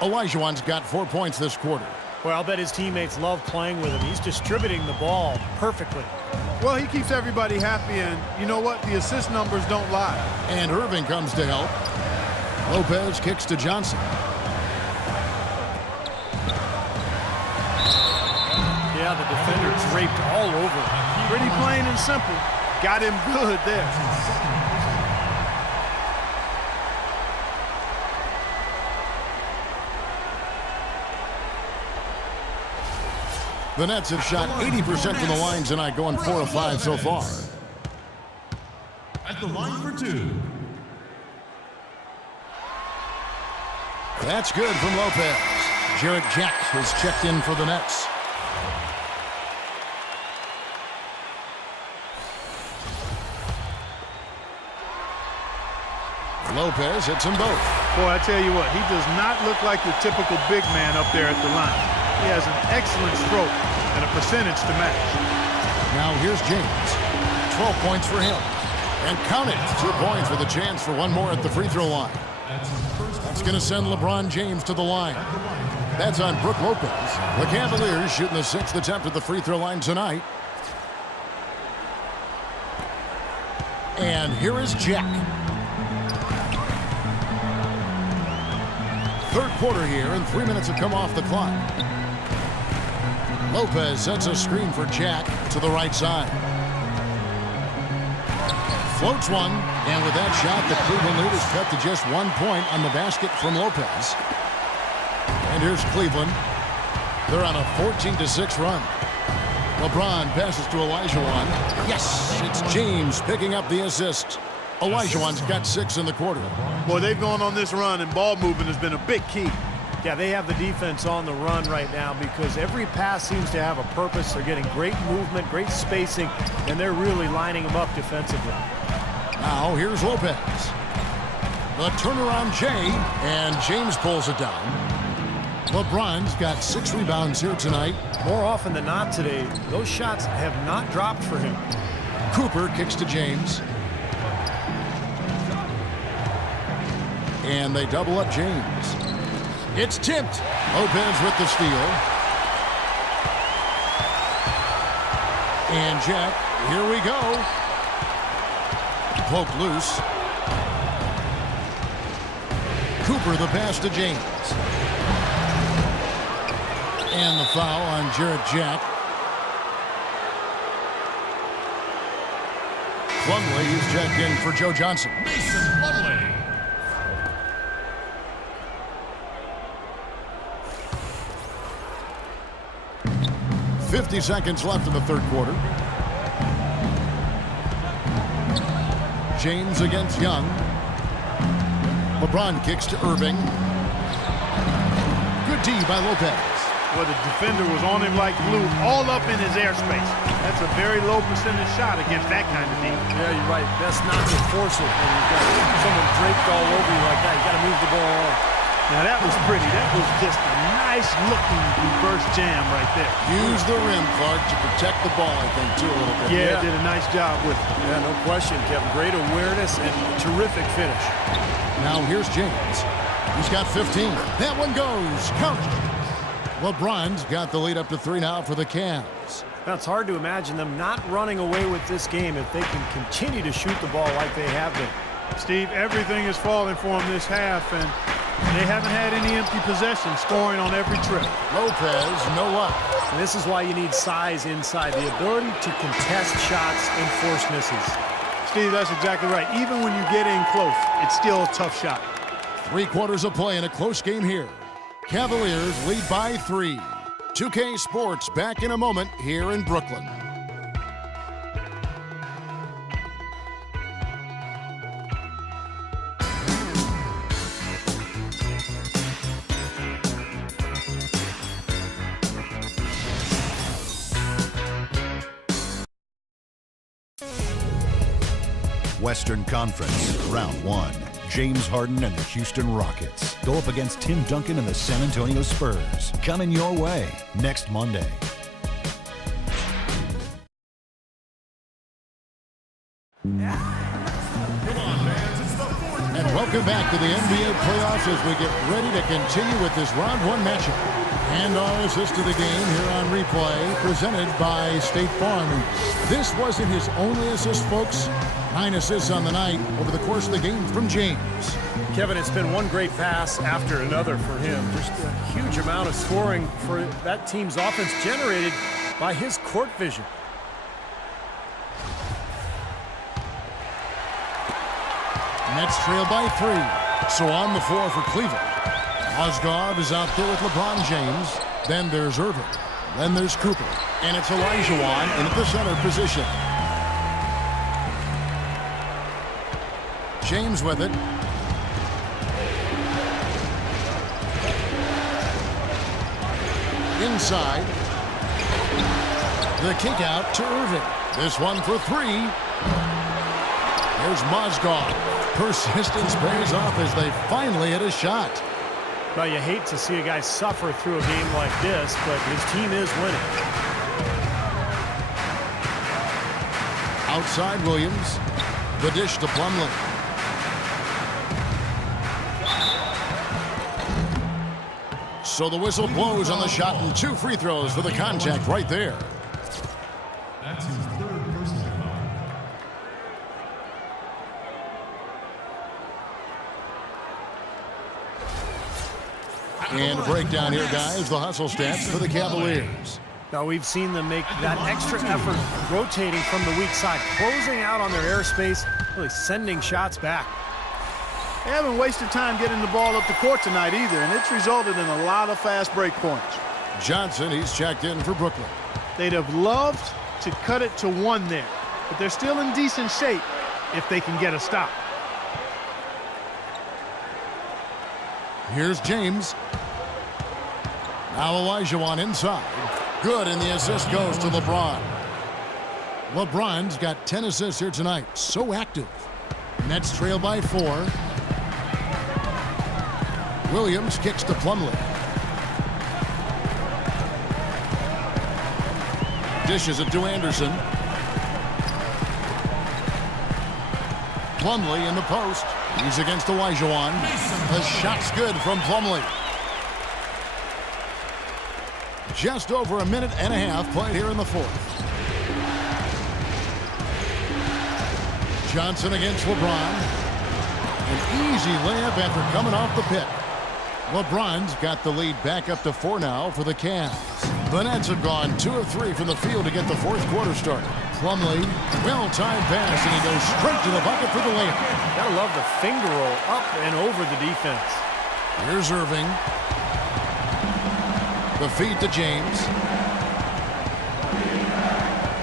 Olajuwon's got 4 points this quarter. Well, I'll bet his teammates love playing with him. He's distributing the ball perfectly. Well, he keeps everybody happy, and you know what? The assist numbers don't lie. And Irving comes to help. Lopez kicks to Johnson. Yeah, the defender draped all over him. Pretty plain and simple. Got him good there. The Nets have shot 80% from the line tonight, going 4 of 5 so far. At the line for 2. That's good from Lopez. Jarrett Jack is checked in for the Nets. Lopez hits them both. Boy, I tell you what, he does not look like your typical big man up there at the line. He has an excellent stroke and a percentage to match. Now here's James. 12 points for him. And count it, 2 points with a chance for one more at the free throw line. That's going to send LeBron James to the line. That's on Brook Lopez. The Cavaliers shooting the 6th attempt at the free throw line tonight. And here is Jack. Third quarter here, and 3 minutes have come off the clock. Lopez sets a screen for Jack to the right side. Floats one, and with that shot, the Cleveland lead is cut to just 1 point on the basket from Lopez. And here's Cleveland. They're on a 14-6 run. LeBron passes to Olajuwon. Yes, it's James picking up the assist. Olajuwon's got 6 in the quarter. Boy, they've gone on this run, and ball movement has been a big key. Yeah, they have the defense on the run right now because every pass seems to have a purpose. They're getting great movement, great spacing, and they're really lining them up defensively. Now here's Lopez. The turnaround Jay, and James pulls it down. LeBron's got 6 rebounds here tonight. More often than not today, those shots have not dropped for him. Cooper kicks to James. And they double up James. It's tipped. Lopez with the steal. And Jack, here we go. Poked loose. Cooper the pass to James. And the foul on Jarrett Jack. Plumlee is checked in for Joe Johnson. Mason Plumlee. 50 seconds left in the third quarter. James against Young. LeBron kicks to Irving. Good D by Lopez. Well, the defender was on him like glue, all up in his airspace. That's a very low percentage shot against that kind of team. Yeah, you're right. Best not to force it when you've got someone draped all over you like that. You got to move the ball on. Now, that was pretty. That was just a nice-looking reverse jam right there. Use the rim, Clark, to protect the ball, I think, too, a little bit. Yeah, did a nice job with it. Yeah, no question, Kevin. Great awareness and terrific finish. Now here's James. He's got 15. That one goes. Count it. LeBron's got the lead up to 3 now for the Cavs. Now, it's hard to imagine them not running away with this game if they can continue to shoot the ball like they have been. Steve, everything is falling for them this half, and they haven't had any empty possessions, scoring on every trip. Lopez, no luck. And this is why you need size inside, the ability to contest shots and force misses. Steve, that's exactly right. Even when you get in close, it's still a tough shot. 3 quarters of play in a close game here. Cavaliers lead by 3. 2K Sports back in a moment here in Brooklyn. Western Conference, Round 1. James Harden and the Houston Rockets go up against Tim Duncan and the San Antonio Spurs. Coming your way next Monday. And welcome Welcome back to the NBA playoffs as we get ready to continue with this round one matchup. And our assist to the game here on replay, presented by State Farm. And this wasn't his only assist, folks. 9 assists on the night over the course of the game from James. Kevin, it's been one great pass after another for him. Just a huge amount of scoring for that team's offense generated by his court vision. Nets trail by 3. So on the floor for Cleveland. Mozgov is out there with LeBron James. Then there's Irving. Then there's Cooper. And it's Olajuwon in the center position. James with it. Inside. The kick out to Irving. This one for 3. There's Mozgov. Persistence pays off as they finally hit a shot. Well, you hate to see a guy suffer through a game like this, but his team is winning. Outside Williams. The dish to Plumlee. So the whistle blows on the shot and 2 free throws for the contact right there. That's his third personal foul. And a breakdown here, guys. The hustle stats for the Cavaliers. Now, we've seen them make that extra effort rotating from the weak side, closing out on their airspace, really sending shots back. They haven't wasted time getting the ball up the court tonight either, and it's resulted in a lot of fast break points. Johnson, he's checked in for Brooklyn. They'd have loved to cut it to 1 there, but they're still in decent shape if they can get a stop. Here's James. Now Olajuwon inside. Good, and the assist goes to LeBron. LeBron's got 10 assists here tonight. So active. Nets trail by 4. Williams kicks to Plumlee. Dishes it to Anderson. Plumlee in the post. He's against Olajuwon. The shot's good from Plumlee. Just over a minute and a half played here in the 4th. Johnson against LeBron. An easy layup after coming off the pick. LeBron's got the lead back up to 4 now for the Cavs. The Nets have gone 2 of 3 from the field to get the 4th quarter started. Plumlee, well-timed pass, and he goes straight to the bucket for the layup. Gotta love the finger roll up and over the defense. Here's Irving. The feed to James.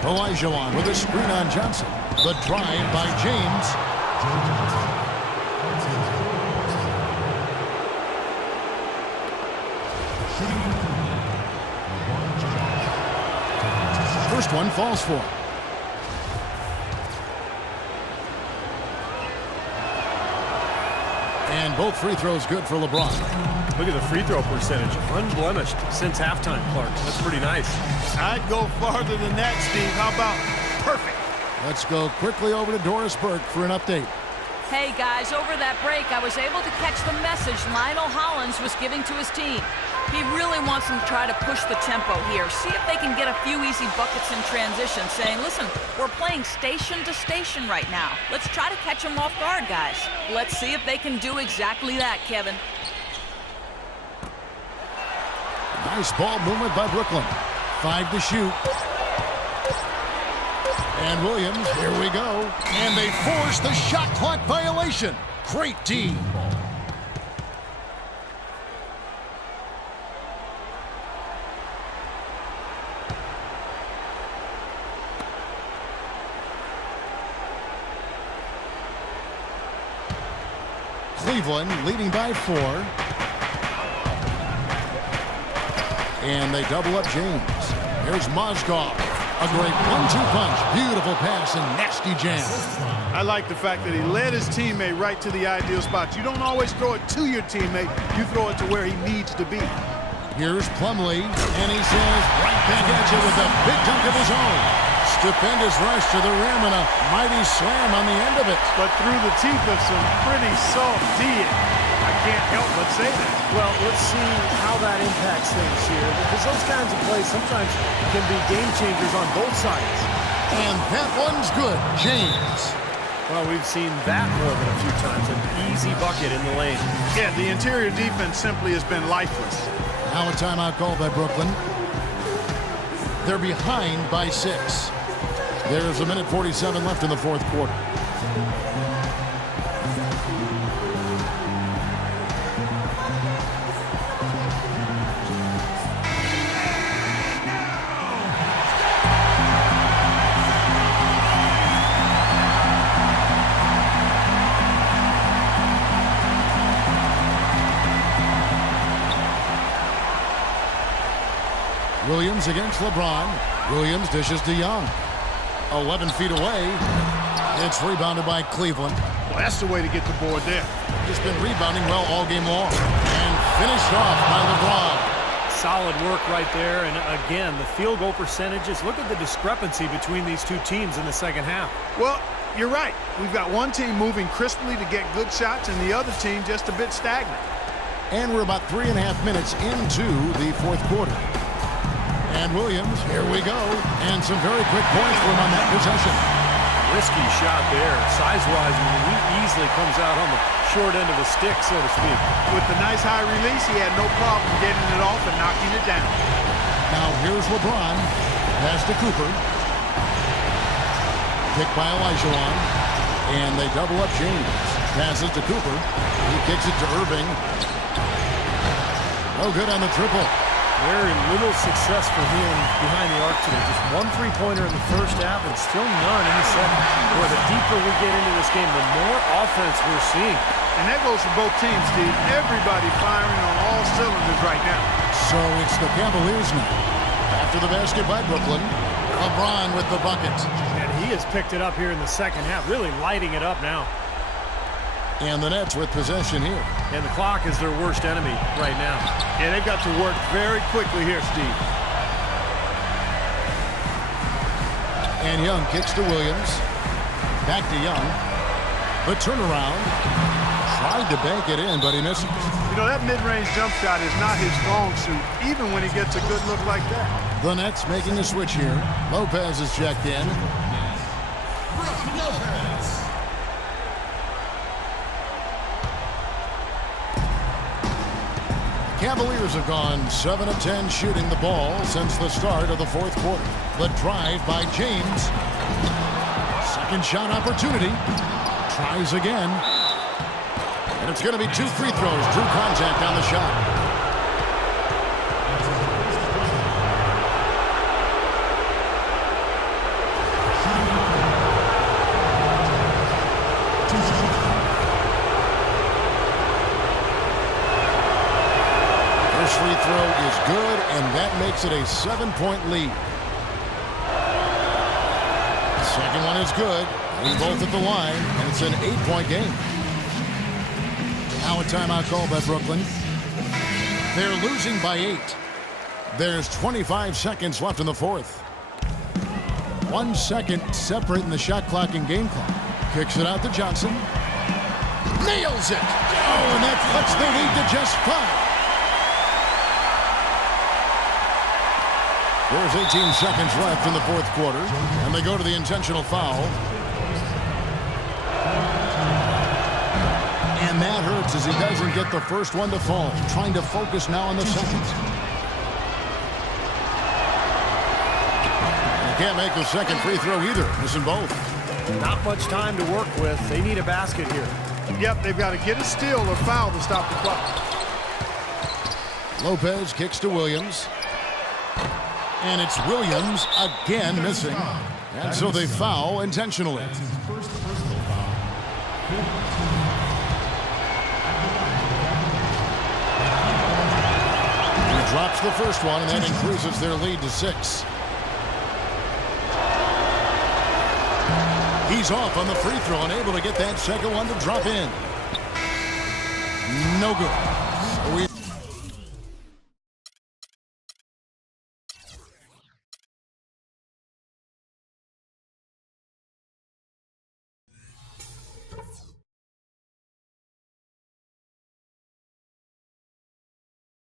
Olajuwon with a screen on Johnson. The drive by James. First one falls for him. And both free throws good for LeBron. Look at the free throw percentage. Unblemished since halftime, Clark. That's pretty nice. I'd go farther than that, Steve. How about perfect? Let's go quickly over to Doris Burke for an update. Hey, guys, over that break, I was able to catch the message Lionel Hollins was giving to his team. He really wants them to try to push the tempo here, see if they can get a few easy buckets in transition, saying, listen, we're playing station to station right now. Let's try to catch them off guard, guys. Let's see if they can do exactly that, Kevin. Nice ball movement by Brooklyn. 5 to shoot. And Williams, here we go. And they force the shot clock violation. Great D. Cleveland leading by 4. And they double up James. Here's Mozgov. A great 1-2 punch. Beautiful pass and nasty jam. I like the fact that he led his teammate right to the ideal spot. You don't always throw it to your teammate. You throw it to where he needs to be. Here's Plumlee, and he says right back at you with a big dunk of his own. Stupendous rush to the rim and a mighty slam on the end of it. But through the teeth of some pretty soft D-ing. I can't help but say that. Well, let's see how that impacts things here, because those kinds of plays sometimes can be game changers on both sides. And that one's good. James. Well, we've seen that more than a few times. An easy bucket in the lane. Yeah, the interior defense simply has been lifeless. Now a timeout called by Brooklyn. They're behind by 6. There's a minute 47 left in the fourth quarter. Williams against LeBron. Williams dishes to Young. 11 feet away. It's rebounded by Cleveland. Well, that's the way to get the board there. Just been rebounding well all game long. And finished off by LeBron. Solid work right there. And again, the field goal percentages. Look at the discrepancy between these two teams in the second half. Well, you're right. We've got one team moving crisply to get good shots and the other team just a bit stagnant. And we're about 3.5 minutes into the fourth quarter. And Williams, here we go. And some very quick points for him on that possession. Risky shot there. Size-wise, he easily comes out on the short end of the stick, so to speak. With the nice high release, he had no problem getting it off and knocking it down. Now here's LeBron. Pass to Cooper. Picked by Olajuwon. And they double up James. Passes to Cooper. He kicks it to Irving. No good on the triple. Very little success for him behind the arc today. Just one three-pointer in the first half and still none in the second. Boy, the deeper we get into this game, the more offense we're seeing. And that goes for both teams, Steve. Everybody firing on all cylinders right now. So it's the Cavaliers now. After the basket by Brooklyn, LeBron with the bucket. And he has picked it up here in the second half, really lighting it up now. And the Nets with possession here. And the clock is their worst enemy right now. Yeah, they've got to work very quickly here, Steve. And Young kicks to Williams. Back to Young. The turnaround. Tried to bank it in, but he misses. You know, that mid-range jump shot is not his strong suit, even when he gets a good look like that. The Nets making a switch here. Lopez is checked in. Cavaliers have gone 7 of 10 shooting the ball since the start of the fourth quarter. The drive by James. Second shot opportunity. Tries again. And it's going to be 2 free throws. Drew contact on the shot. Free throw is good, and that makes it a 7-point lead. Second one is good. We both at the line, and it's an 8-point game. Now a timeout call by Brooklyn. They're losing by 8. There's 25 seconds left in the fourth. 1 second separating the shot clock and game clock. Kicks it out to Johnson. Nails it! Oh, and that cuts the lead to just 5. There's 18 seconds left in the fourth quarter, and they go to the intentional foul. And that hurts as he doesn't get the first one to fall. Trying to focus now on the second. They can't make the second free throw either. Missing both. Not much time to work with. They need a basket here. Yep, they've got to get a steal or foul to stop the clock. Lopez kicks to Williams. And it's Williams again missing. And so they foul intentionally. That's his first personal foul. He drops the first one, and that increases their lead to 6. He's off on the free throw and able to get that second one to drop in. No good.